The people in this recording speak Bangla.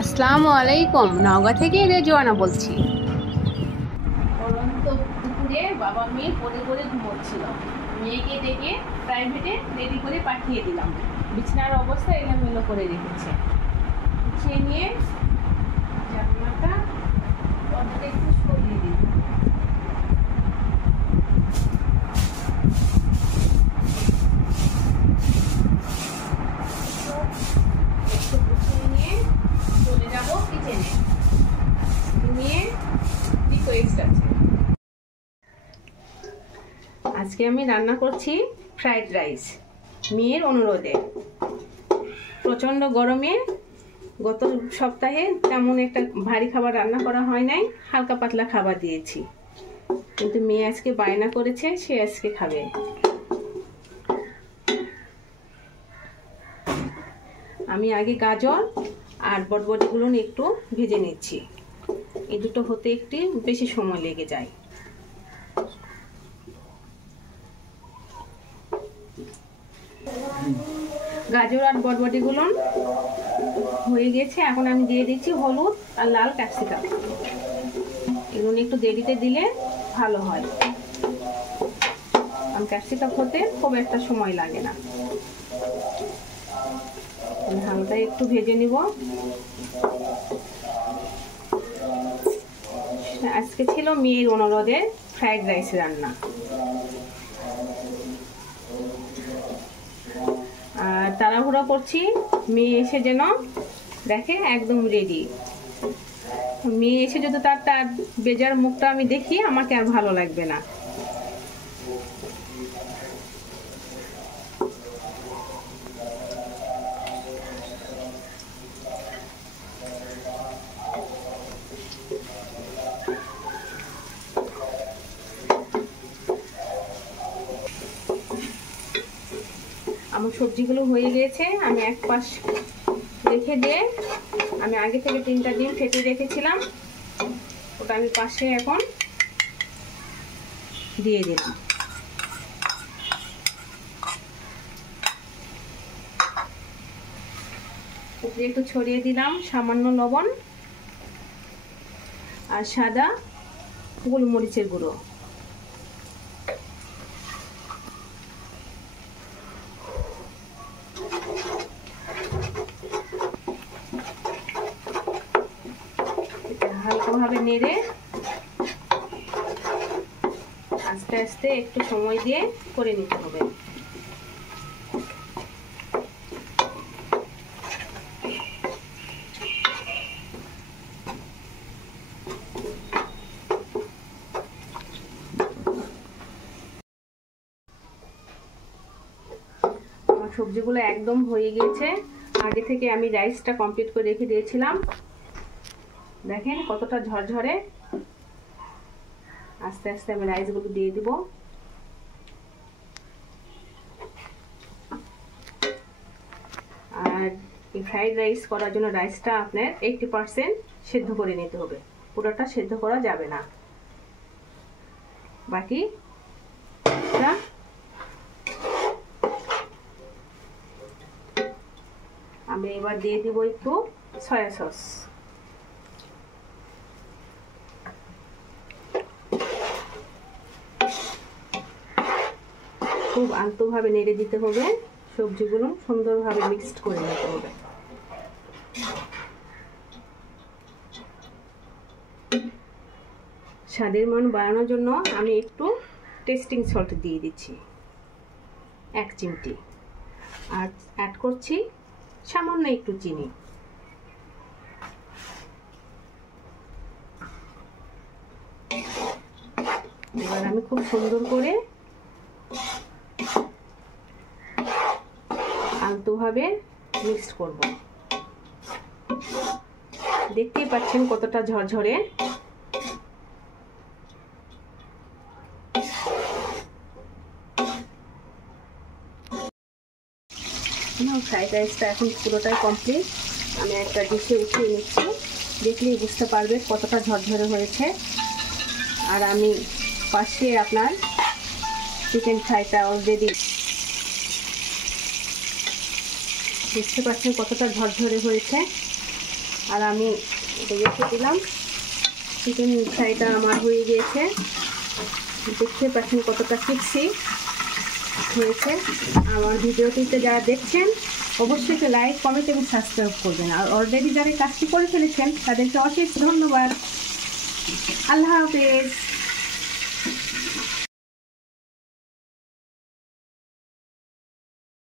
আসসালামু আলাইকুম। নওগাঁ থেকে রেজওয়ানা বলছি। পরন্ত দুপুরে বাবা মেয়ে পড়ে পড়ে ঘুমোচ্ছিল। মেয়েকে ডেকে প্রাইভেটে রেডি করে পাঠিয়ে দিলাম। বিছানার অবস্থা এলোমেলো করে রেখেছে। উঠিয়ে নিয়ে জানলাটা পর্দাটা একটু সরিয়ে দিই। একটু গুছিয়ে নিয়ে চলে যাবো কিচেনে। নিয়ে রিকোয়েস্ট আছে। আজকে আমি রান্না করছি ফ্রাইড রাইস মেয়ের অনুরোধে। প্রচণ্ড গরমে গত সপ্তাহে তেমন একটা ভারী খাবার রান্না করা হয় নাই, হালকা পাতলা খাবার দিয়েছি, কিন্তু মেয়ে আজকে বায়না করেছে, সে আজকে খাবে। আমি আগে গাজর আর বটবটিগুলো একটু ভেজে নিচ্ছি। এই দুটো হতে একটু বেশি সময় লেগে যায়। গাজর আর বটবটিগুলো হয়ে গেছে। এখন আমি দিয়ে দিচ্ছি হলুদ আর লাল ক্যাপসিকাম। এগুলো একটু দেরিতে দিলে ভালো হয়, কারণ ক্যাপসিকাম হতে খুব একটা সময় লাগে না। হালকা একটু ভেজে নিব। আজকে ছিল মেয়ের অনুরোধে ফ্রাইড রাইস রান্না। আর তাড়াহুড়ো করছি, মেয়ে এসে যেন দেখে একদম রেডি। মেয়ে এসে যদি তার বেজার মুখটা আমি দেখি, আমাকে আর ভালো লাগবে না। আমার সবজিগুলো হয়ে গেছে। আমি এক পাশ রেখে দিয়ে আমি আগে থেকে 3টা ডিম ফেটে রেখেছিলাম, ওটা আমি পাশে এখন দিয়ে দিলাম। উপরে একটু ছড়িয়ে দিলাম সামান্য লবণ আর সাদা গোলমরিচের গুঁড়ো। হালকাভাবে নেড়ে আস্তে আস্তে একটু সময় দিয়ে করে নিতে হবে। আমার সবজিগুলো একদম হয়ে গেছে। আগে থেকে আমি রাইসটা কমপ্লিট করে রেখে দিয়েছিলাম। দেখেন কতটা ঝরঝরে। আস্তে আস্তে আমি রাইসগুলো দিয়ে দিব। আর এই ফ্রাইড রাইস করার জন্য রাইসটা আপনার 80% সেদ্ধ করে নিতে হবে, পুরোটা সেদ্ধ করা যাবে না। বাকি আমি এবার দিয়ে দিব একটু সয়া সস। খুব আলতোভাবে নেড়ে দিতে হবে, সবজিগুলো সুন্দরভাবে মিক্সড করে নিতে হবে। স্বাদের মান বাড়ানোর জন্য আমি একটু টেস্টিং সল্ট দিয়ে দিচ্ছি 1 চিমটি, আর অ্যাড করছি সামান্য একটু চিনি। এবার আমি খুব সুন্দর করে আলতোভাবে মিক্সড করব। দেখতেই পাচ্ছেন কতটা ঝরঝরে। আমার ফ্রাইড রাইসটা এখন পুরোটাই কমপ্লিট। আমি একটা ডিশে উঠিয়ে নিচ্ছি, দেখলেই বুঝতে পারবে কতটা ঝরঝরে হয়েছে। আর আমি পাশে আপনার চিকেন ফ্রাইটা অলরেডি দেখতে পাচ্ছেন কতটা ঝরঝরে হয়েছে। আর আমি রেখে দিলাম। চিকেন ফ্রাইটা আমার হয়ে গিয়েছে, দেখতে পাচ্ছেন কতটা ক্রিস্পি হয়েছে। আমার ভিডিওটিতে যারা দেখছেন অবশ্যই একটা লাইক, কমেন্ট এবং সাবস্ক্রাইব করবেন। আর অলরেডি যারা কাজটি করে ফেলেছেন তাদেরকে অশেষ ধন্যবাদ। আল্লাহ হাফেজ।